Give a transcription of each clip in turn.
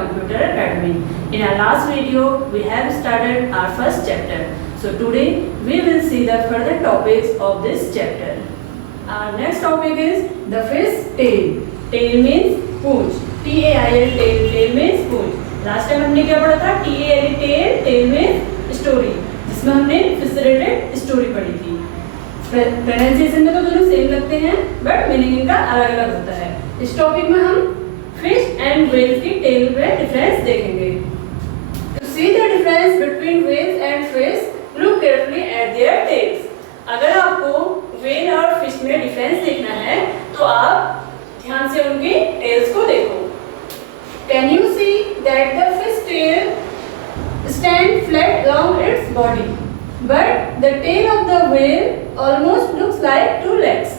Computer Academy. In our last video, we have started our first chapter. So today, we will see the further topics of this chapter. Our next topic is the fish tail. Tail means Poonch. T-A-I-L tail. Tail means Poonch. Last time हमने क्या पढ़ा था? T-A-L tail. Tail means story, जिसमें हमने fish से related story पढ़ी थी. Pronunciation में तो दोनों सेम लगते हैं, बट मीनिंग इनका अलग अलग होता है. इस टॉपिक में हम फिश एंड व्हेल की टेल पे डिफरेंस देखेंगे. To see the difference between whales and fish, look carefully at their tails. अगर आपको व्हेल और फिश में डिफरेंस देखना है तो आप ध्यान से उनकी टेल्स को देखो. Can you see that the fish tail stand flat along its body, but the tail of the whale almost looks like two legs.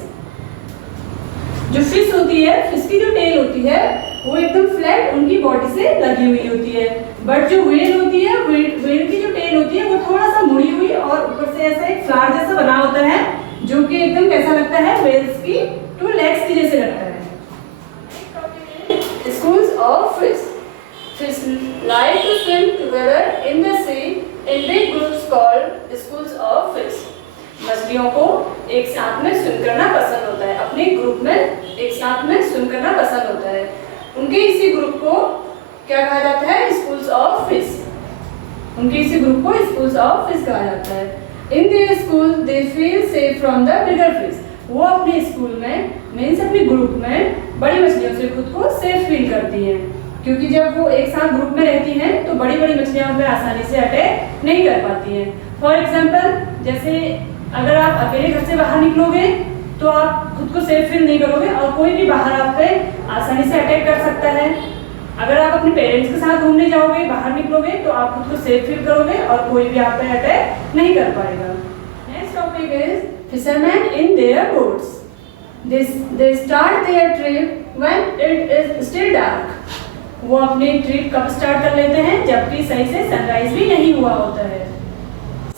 जो फिश होती है, फिश की जो टेल होती है वो एकदम फ्लैट उनकी बॉडी से लगी हुई होती है, बट जो व्हेल होती है, व्हेल की जो टेल होती है वो थोड़ा सा मुड़ी हुई और ऊपर से ऐसा एक फ्लावर जैसा बना होता है, जो कि एकदम कैसा लगता है, व्हेल्स की टू लेग्स की जैसे लगता है. Schools of fish. Fish like to swim together in the sea in big groups called schools of fish. मछलियों को एक साथ में स्विम करना पसंद होता है, अपने ग्रुप में एक साथ में स्विम करना पसंद होता है. उनके इसी ग्रुप को क्या कहा जाता है? Schools of fish. उनके इसी ग्रुप को स्कूल्स ऑफ फिश कहा जाता है. In their school they feel safe from the bigger fish. वो अपने स्कूल में मीन्स अपने ग्रुप में बड़ी मछलियों से खुद को सेफ फील करती हैं, क्योंकि जब वो एक साथ ग्रुप में रहती हैं तो बड़ी बड़ी मछलियां उन पर आसानी से अटैक नहीं कर पाती हैं. फॉर एग्जाम्पल, जैसे अगर आप अकेले घर से बाहर निकलोगे तो आप खुद को सेफ फील नहीं करोगे और कोई भी बाहर आप पे आसानी से अटैक कर सकता है. अगर आप अपने पेरेंट्स के साथ घूमने जाओगे, बाहर निकलोगे तो आप खुद को सेफ फील करोगे और कोई भी आप पे अटैक नहीं कर पाएगा. Next topic is fisherman in their boats. They start their trip when it is still dark. वो अपनी ट्रिप कब स्टार्ट कर लेते हैं? जबकि सही से सनराइज भी नहीं हुआ होता है.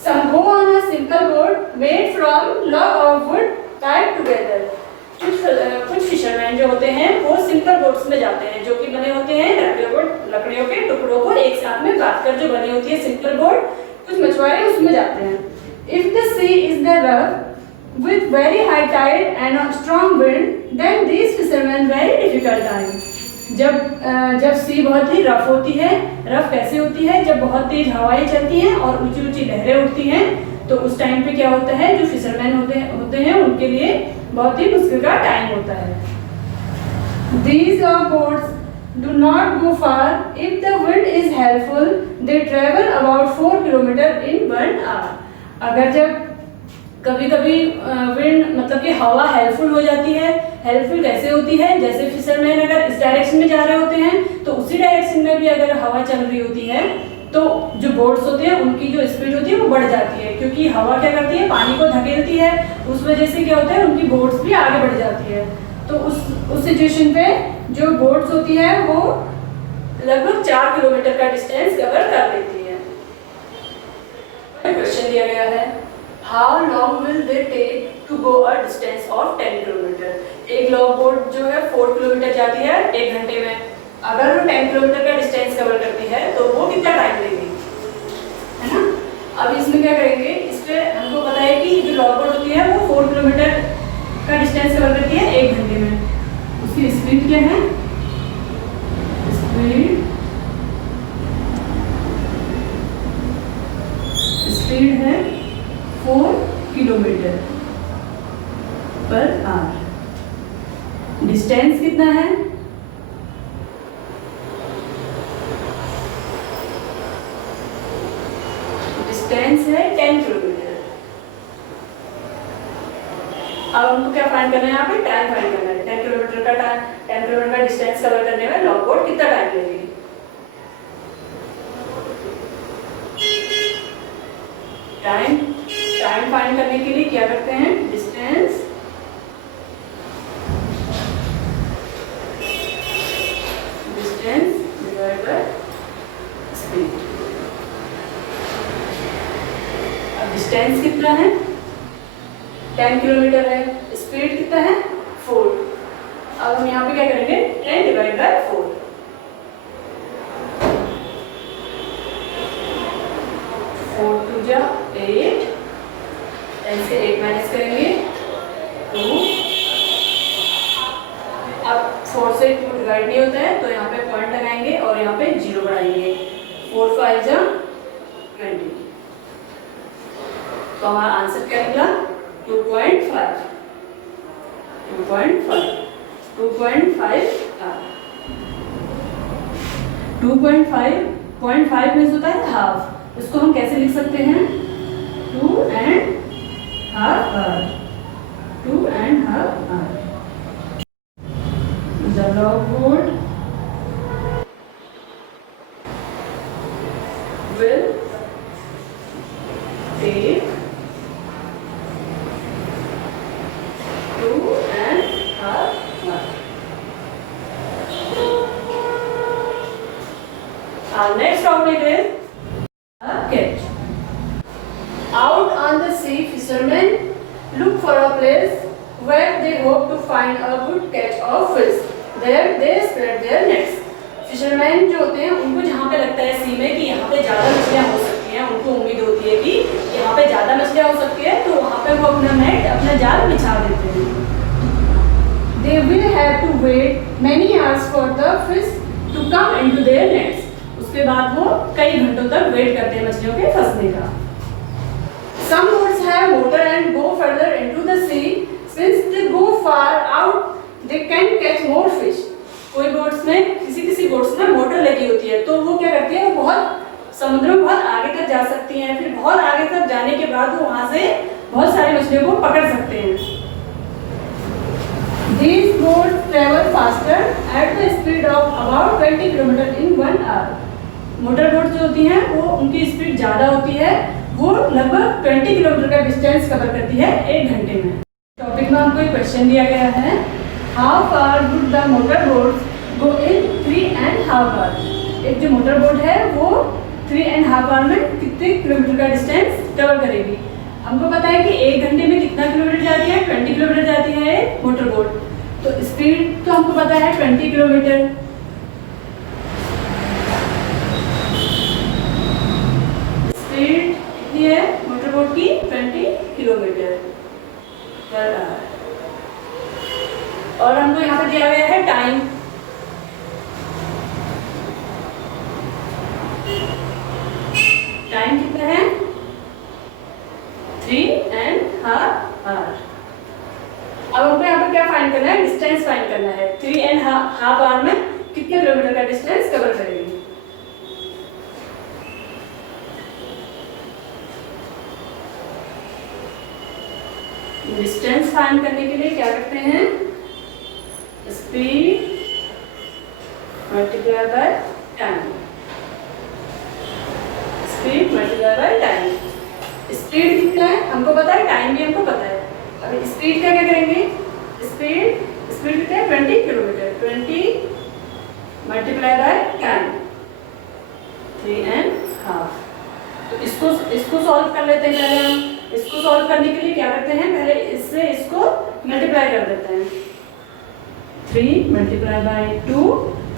Some go on a simple boat made from log of wood tied together. कुछ फिशरमैन जो होते हैं वो सिंपल बोट्स में जाते हैं, जो कि बने होते हैं लकड़ियों के टुकड़ों को एक साथ में काट कर जो बनी होती है सिंपल बोट. कुछ मछुआरे उसमें जाते हैं. If the sea is the rough with very high tide and a strong wind, then these fishermen very difficult time. जब सी बहुत ही रफ होती है. रफ कैसे होती है? जब बहुत तेज हवाएं चलती हैं और ऊंची ऊंची लहरें उठती हैं, तो उस टाइम पे क्या होता है, जो फिशरमैन होते हैं उनके लिए बहुत ही मुश्किल का टाइम होता है. These boats do not go far. If the wind is helpful, they travel about 4 kilometers in 1 hour. अगर जब कभी कभी विंड मतलब कि हवा हेल्पफुल हो जाती है. हेल्पफुल कैसे होती है? जैसे फिशरमैन अगर इस डायरेक्शन में जा रहे होते हैं तो उसी डायरेक्शन में भी अगर हवा चल रही होती है तो जो बोट्स होते हैं उनकी जो स्पीड होती है वो बढ़ जाती है, क्योंकि हवा क्या करती है, पानी को धकेलती है. उस वजह से क्या होता है, उनकी बोट्स भी आगे बढ़ जाती है. तो उस सिचुएशन पे जो बोट्स होती है वो लगभग 4 किलोमीटर का डिस्टेंस कवर कर लेती है. क्वेश्चन दिया गया है, How long will they take to go a distance of 10 kilometer? एक लॉन्ग बोट जो है 4 किलोमीटर जाती है 1 घंटे में. अगर वो 10 किलोमीटर का डिस्टेंस कवर करती है तो वो कितना टाइम लेगी, है ना? अब इसमें क्या करेंगे, इस पे हमको पता है कि जो लॉन्ग बोट होती है वो 4 किलोमीटर का डिस्टेंस कवर करती है 1 घंटे में. उसकी स्पीड क्या है? स्पीड है 4 किलोमीटर पर आवर. डिस्टेंस कितना है? डिस्टेंस है 10 किलोमीटर. अब हमको क्या फाइंड करना है? यहाँ पे टाइम फाइंड करना है. 10 किलोमीटर का डिस्टेंस कवर करने में लॉन्ग बोट कितना टाइम लेगी? टाइम फाइंड करने के लिए क्या करते हैं? Distance divide by speed. अब डिस्टेंस कितना है? 10 किलोमीटर है. स्पीड कितना है? 4. अब हम यहाँ पे क्या करेंगे? 10 डिवाइड बाय 4. जा 8, 10 से 8 माइनस करेंगे 2। अब 4 से 2 डिवाइड नहीं होता है तो यहाँ पे पॉइंट लगाएंगे और यहाँ पे 0 बढ़ाएंगे। 4 5 जा 20। तो हमारा आंसर क्या निकला 2.5। 2.5 2.5 मीन्स होता है हाफ। इसको हम कैसे लिख सकते हैं 2.5 hour. 2.5 hour. The logboard will take 2.5 hours. Our next topic is a catch. Out on the sea, fishermen look for a place where they hope to find a good catch of fish. There they spread their nets. Fisherman जो होते हैं उनको जहाँ पे लगता है सी में कि यहाँ पे ज़्यादा मछलियाँ हो सकती हैं, उनको उम्मीद होती है कि यहाँ पे ज़्यादा मछलियाँ हो सकती है, तो वहाँ पे वो अपना नेट अपना जाल बिछा देते हैं। They will have to wait many hours for the fish to come into their nets. उसके बाद वो कई घंटों तक वेट करते हैं मछलियों के फंसने का। Some boats have motor and go further into the sea. Since they go far out, they can catch more fish. कोई बोट्स में किसी बोट्स में मोटर लगी होती है तो वो क्या करती है, वो बहुत समुद्र में बहुत आगे तक जा सकती हैं। फिर बहुत आगे तक जाने के बाद वो वहाँ से बहुत सारी मछलियों को पकड़ सकते हैं। These boats travel faster at the speed of about 20 km in 1 hour. Motor boat जो होती हैं वो उनकी स्पीड ज़्यादा होती है, वो लगभग 20 किलोमीटर का डिस्टेंस कवर करती है 1 घंटे में। टॉपिक में हमको एक क्वेश्चन दिया गया है, how far would the motor boat go in 3.5 hour. एक जो मोटर बोट है वो 3.5 आवर में कितने किलोमीटर का डिस्टेंस कवर करेगी। हमको पता है कि 1 घंटे में कितना किलोमीटर जाती है, 20 किलोमीटर जाती है एक मोटर बोट। तो स्पीड तो हमको पता है 20 किलोमीटर। स्पीड कितनी है मोटर बोट की 20 किलोमीटर पर आवर। और हमको यहाँ पे दिया गया है टाइम। टाइम कितना है 3.5 आवर। अब हमको यहाँ पे क्या फाइंड करना है, डिस्टेंस फाइंड करना है। 3.5 आवर में कितने किलोमीटर का डिस्टेंस कवर करेगी। डिस्टेंस फाइंड करने के लिए क्या करते हैं, speed multiply by time. Speed multiply by time. Speed कितना है हमको पता है, टाइम भी हमको पता है। अब स्पीड क्या करेंगे, स्पीड कितना है 20 किलोमीटर। 20 multiply by time 3.5। तो इसको सॉल्व कर लेते हैं। पहले हम इसको सॉल्व करने के लिए क्या करते हैं, पहले इससे इसको मल्टीप्लाई कर देते हैं। 3 मल्टीप्लाई बाय 2,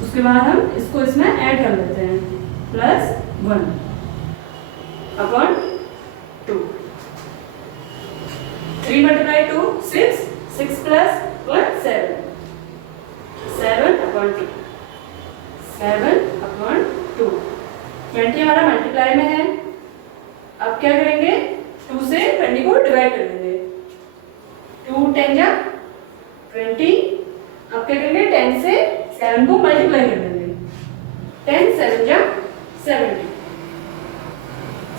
उसके बाद हम इसको इसमें ऐड कर देते हैं plus 1 upon 2। 3 multiply 2 6, 6 plus 1 7, 7 upon 2, 7 upon 2। 20 हमारा मल्टीप्लाई में है। अब क्या करेंगे, 2 से 20 को डिवाइड कर देंगे। 2 10 जा 20। अब क्या करेंगे, 10 से 7 को मल्टीप्लाई कर देंगे। 10 7 जा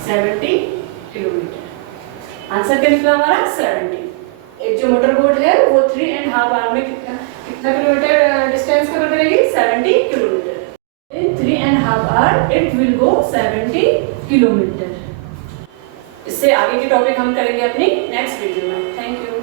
70 किलोमीटर। आंसर क्या निकला हमारा 70। एक जो मोटर बोट है वो 3.5 आवर में कितना किलोमीटर डिस्टेंस कवर करेगी, 70 kilometre. In 3.5 hour it will go 70 kilometre. इससे आगे की टॉपिक हम करेंगे अपनी नेक्स्ट वीडियो में। Thank you.